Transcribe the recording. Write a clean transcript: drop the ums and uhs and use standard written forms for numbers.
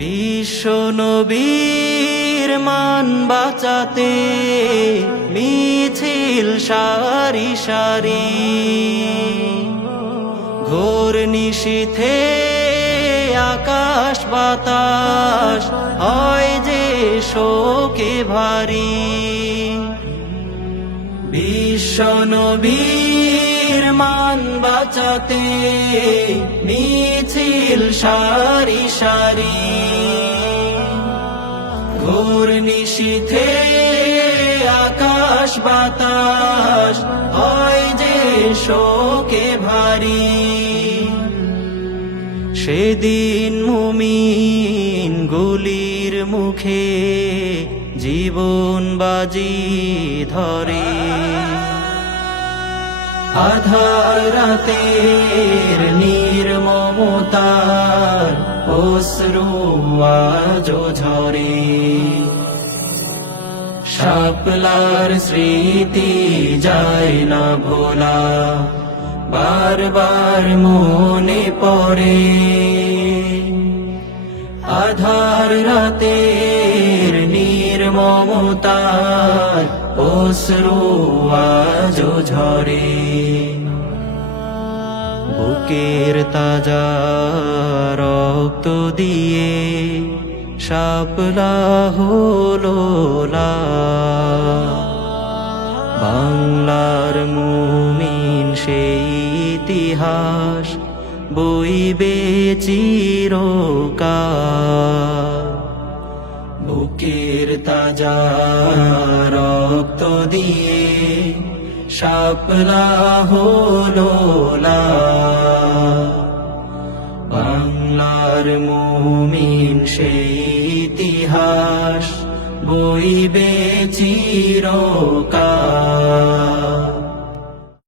বিশ্ব নবীর মান বাঁচাতে মিছিল সারি সারি, ঘোর নিশীথে আকাশ বাতাস হয় যে শোকে ভারী। বিশ্ব নবীর মান বাঁচাতে মিছিল সারি সারি, ঘোর নিশীথে আকাশ বাতাস হয় যে শোকে ভারী। সেদিন মুমিন গুলির মুখে জীবন বাজি ধরে, আধার রাতের নির্মমতার অশ্রু আজ ঝরে। শাপলার স্মৃতি যায় না ভোলা, বারবার মনে পড়ে। আধার রাতের নির্মমতার অশ্রু আজ ঝরে। বুকের তাজা রক্ত দিয়ে শাপলা হলো লাল, বাংলার মুমিন সেই ইতিহাস বইবে চিরকাল। বুকের তাজা রক্ত দিয়ে শাপলা হলো লাল, বাংলার মুমিন সেই ইতিহাস বইবে চিরকাল।